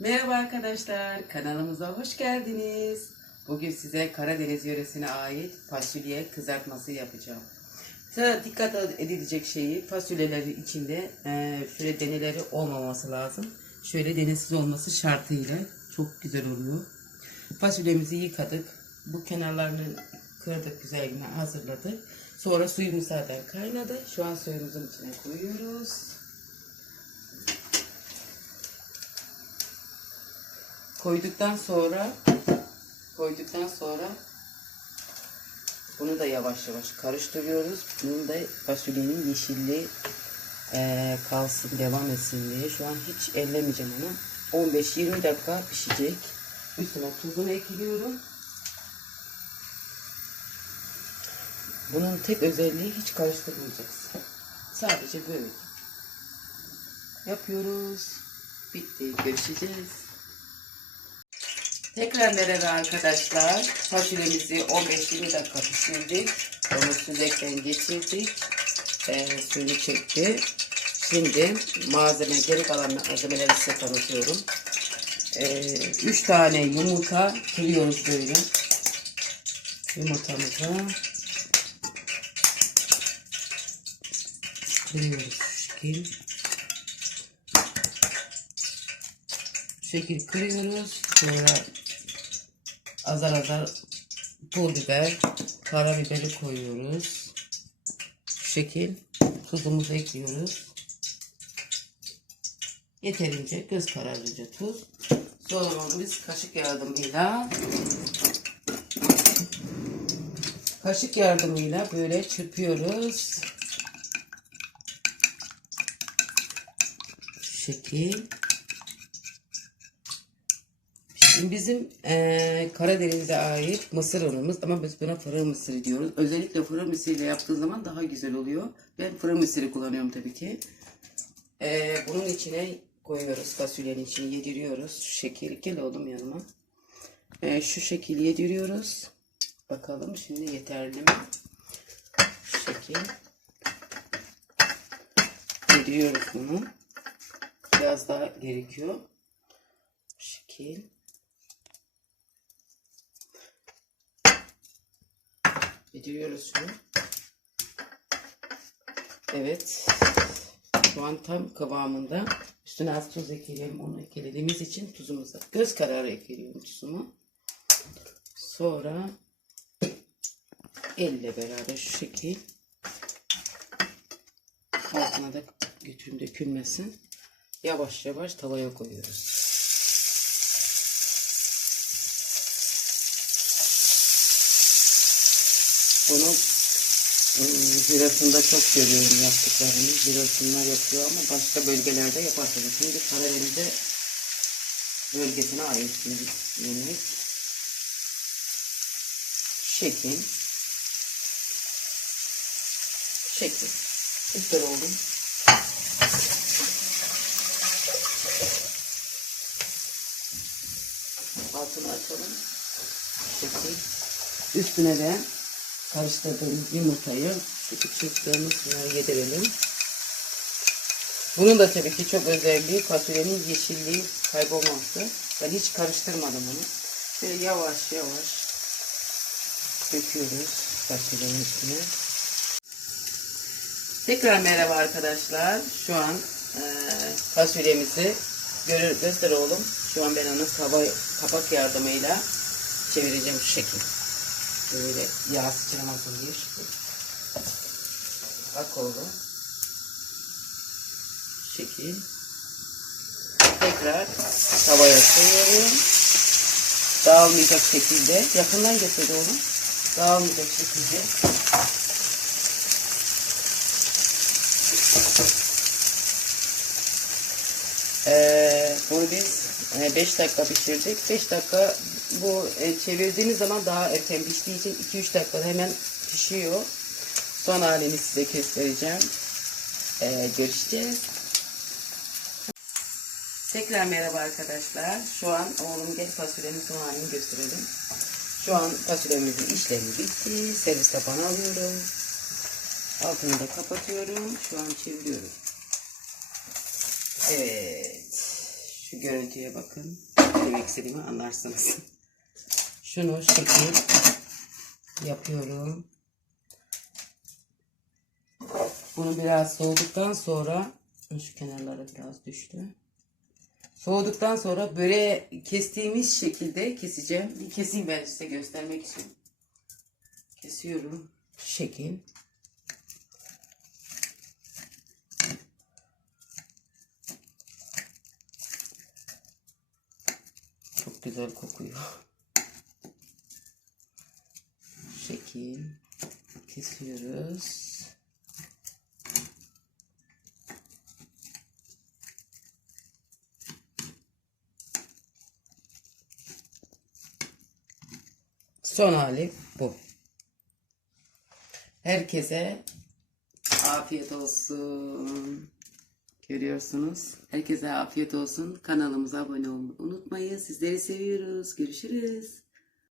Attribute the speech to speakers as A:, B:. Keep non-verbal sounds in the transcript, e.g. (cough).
A: Merhaba arkadaşlar, kanalımıza hoş geldiniz. Bugün size Karadeniz yöresine ait fasulye kızartması yapacağım. Sana dikkat edilecek şeyi fasulyeleri içinde e, şöyle deneleri olmaması lazım. Şöyle denesiz olması şartıyla çok güzel oluyor. Fasulyemizi yıkadık. Bu kenarlarını kırdık güzelce hazırladık. Sonra suyumuz zaten kaynadı. Şu an suyumuzun içine koyuyoruz. Koyduktan sonra koyduktan sonra bunu da yavaş yavaş karıştırıyoruz. Bunun da fasulyenin yeşilliği eee, kalsın, devam etsin diye. Şu an hiç ellemeyeceğim onu. 15-20 dakika pişecek. Üstüne tuzunu ekliyorum. Bunun tek özelliği hiç karıştırmayacaksın. Sadece böyle. Yapıyoruz. Bitti. Görüşeceğiz. Tekrar merhaba arkadaşlar. Fasulyemizi 15-20 dakika pişirdik. Onu süzekten geçirdik. Ee, suyunu çekti. Şimdi malzeme, geri kalan malzemeleri size tanıtıyorum. 3 tane yumurta kırıyoruz böyle. Yumurtamızı kırıyoruz şu Şekil kırıyoruz. Sonra azar azar pul biber, karabiberi koyuyoruz. Şu şekil tuzumuzu ekliyoruz. Yeterince göz kararınca tuz. Sonra biz kaşık yardımıyla kaşık yardımıyla böyle çırpıyoruz. Şu şekil. Bizim eee Karadeniz'e ait mısır unumuz ama biz buna fırın mısırı diyoruz. Özellikle fırın mısırıyla yaptığı zaman daha güzel oluyor. Ben fırın mısırı kullanıyorum tabii ki. Eee, bunun içine koyuyoruz fasulyenin içine yediriyoruz. Şu şekil gel oğlum yanıma. Eee, şu şekil yediriyoruz. Bakalım şimdi yeterli mi? Şu şekil. Yediriyoruz bunu. Biraz daha gerekiyor. Şekil. Yediriyoruz şunu. Evet. Şu an tam kıvamında. Üstüne az tuz ekleyelim. Onu eklediğimiz için tuzumuzu göz kararı ekliyorum tuzumu. Sonra elle beraber şu şekil altına da götürüm dökülmesin. Yavaş yavaş tavaya koyuyoruz. Bunu Giresun'da çok görüyorum yaptıklarını. Giresunlar yapıyor ama başka bölgelerde yapar tabii. Şimdi Karadeniz'e bölgesine ait bir yemek. Şekil. Şekil. Süper oldu. Altını açalım. Şekil. Üstüne de karıştırdığımız yumurtayı şu küçüklüğümüz yedirelim. Bunun da tabii ki çok özelliği fasulyenin yeşilliği kaybolması. Ben hiç karıştırmadım onu. Böyle yavaş yavaş döküyoruz fasulyenin üstüne. Tekrar merhaba arkadaşlar. Şu an e, fasulyemizi görür, göster oğlum. Şu an ben onu kaba, kapak yardımıyla çevireceğim şu şekilde. Böyle yağ sıçramasın diye Bak oldu. Şekil. Tekrar tavaya koyuyorum. Dağılmayacak şekilde. Yakından getir oğlum. Dağılmayacak şekilde. Ee, bunu biz 5 dakika pişirdik. 5 dakika bu e, çevirdiğimiz zaman daha erken piştiği için 2-3 dakikada hemen pişiyor. Son halini size göstereceğim. Ee, görüşeceğiz. Tekrar merhaba arkadaşlar. Şu an oğlum gel fasulyenin son halini gösterelim. Şu an fasulyemizin işlemi bitti. Servis tabağına alıyorum. Altını da kapatıyorum. Şu an çeviriyorum. Evet. Görüntüye bakın. Demek istediğimi anlarsınız. (laughs) Şunu şekil yapıyorum. Bunu biraz soğuduktan sonra şu kenarları biraz düştü. Soğuduktan sonra böreğe kestiğimiz şekilde keseceğim. Bir keseyim ben size göstermek için. Kesiyorum. Şu şekil. Güzel kokuyor. Şekil kesiyoruz. Son hali bu. Herkese afiyet olsun. Görüyorsunuz. Herkese afiyet olsun. Kanalımıza abone olmayı unutmayın. Sizleri seviyoruz. Görüşürüz.